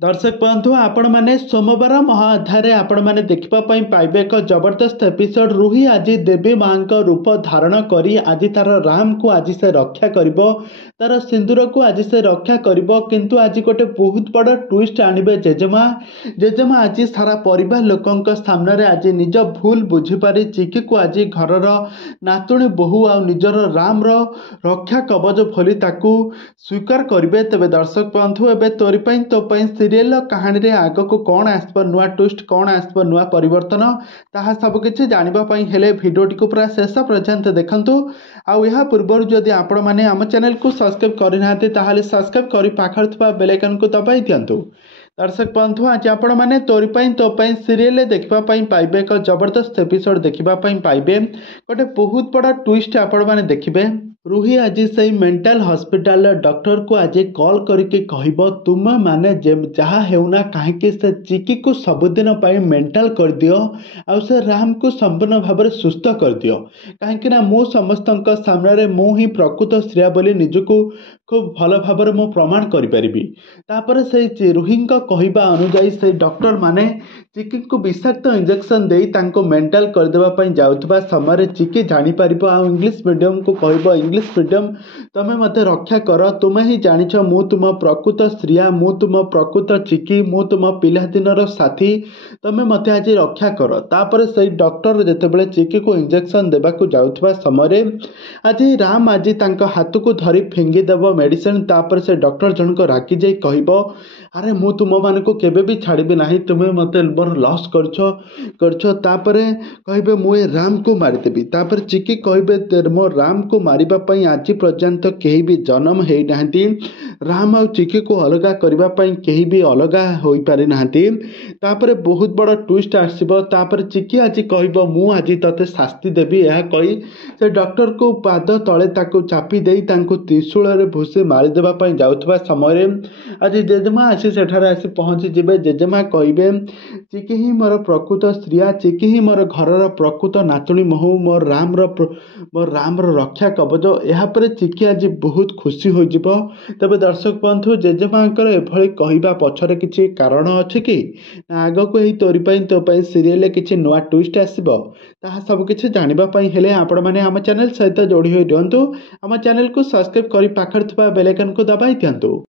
दर्शक बंधु आपण मैंने सोमवार महाअध्याय आपण मैंने देखा पाइबे एक जबरदस्त एपिसोड रूही आज देवी माँ रूप धारण करी आज तार राम को आज से रक्षा करिबो तार सिंदूर को आज से रक्षा करिबो किंतु आज गोटे बहुत बड़ ट्विस्ट आणबे जेजेमा आज सारा परिवार लोकंक सामने आज निज भूल बुझीपारी चिकी को आज घरर नातुणी बोहू आ निजर राम रक्षा कवच भली ताकू स्वीकार करेंगे। तेरे दर्शक बंधु एवं तोरी तो सीरियल कहानी रे आग को कौन आसब नुआ ट्विस्ट कौन आसब नुआ परिवर्तन ताहा सबकि जानापी हेले भिडियोटी को पूरा शेष पर्यंत देखंतु। आ पूर्व जदि आपण मैंने आम चैनल को सब्सक्राइब करना सब्सक्राइब कर पाखर थी बेल आइकन को दबाई दिंतु। दर्शक बंधु आज आपण मैंने तोरी तो सीरियल देखापी पाइबे एक जबरदस्त एपिसोड देखापी पाइबे गोटे बहुत बड़ा ट्विस्ट आपण मैंने देखिए। रूही आज से मेंटल हॉस्पिटल डॉक्टर को आज कॉल करके कहब तुम माने जहाँ होना कहीं से चिकी को सबुदिन मेंटल कर दियो आ से राम को संपूर्ण भाव में सुस्थ कर दियो कहीं मु समस्त सामने मु ही प्रकृत श्रेया बोली निजको खूब भल भाव में प्रमाण करें। से रूही कहवा अनुजाई से डॉक्टर माने चिकी को विषाक्त इंजेक्शन दे मेंटल करदेवाई जाऊा समय चिकी जापर इंग्लिश मीडियम को कह इंग्लिश मीडियम तुम्हें मत रक्षा कर तुम्हें ही जाच मु तुम प्रकृत श्रिया मु तुम प्रकृत चिकी मु तुम पिलादिन साथी तुम्हें मत आज रक्षा कर। तापर से डॉक्टर जितेबाला चिकी को इंजेक्शन देवाक जाऊा समय आज राम आज हाथ को धरी फिंगिदेव मेडिसिन तापर से डॉक्टर जनक रागी जाई कहब अरे मु तुम मान को केबे भी छाड़बी नहीं तुम्हें मत मोर लॉस करपर कहे मुझे राम को मारिदेवी तापर चिकी कहे मो राम को मारिबापी आज पर्यंत कहीं भी जन्म है ना राम आ चिकी को अलग करने कहीं भी अलग हो पारि ना तापर बहुत बड़ा ट्विस्ट आसब तापर चिकी आज कहब मु आज तते शास्ति देवी यह कही से डॉक्टर को पाद तले चापी दे त्रिशूल भूसी मारिदेवाई जाऊा समय आज जेजेमा आसी सेठारे आसी पहुँची जिबे जेजेमा कहे चिकी ही मोर प्रकृत स्त्रिया चिकी ही मोर घरर प्रकृत नातुणी महू मोर राम रक्षा कवच यापर चिकी आज बहुत खुशी हो तबे दर्शक बंधु जेजेमा एभली कहवा पछरे किसी कारण अच्छी कि आग को ही तोरी तो सीरियल किसी नुआ ट्विस्ट आसब ताहा सबकि जानापी हेले आपण मैंने आम चैनल सहित जोड़ी हो रुहतु आम चैनल को सब्सक्राइब कर पाखर थी बेल आइकन को दबाई दिंतु।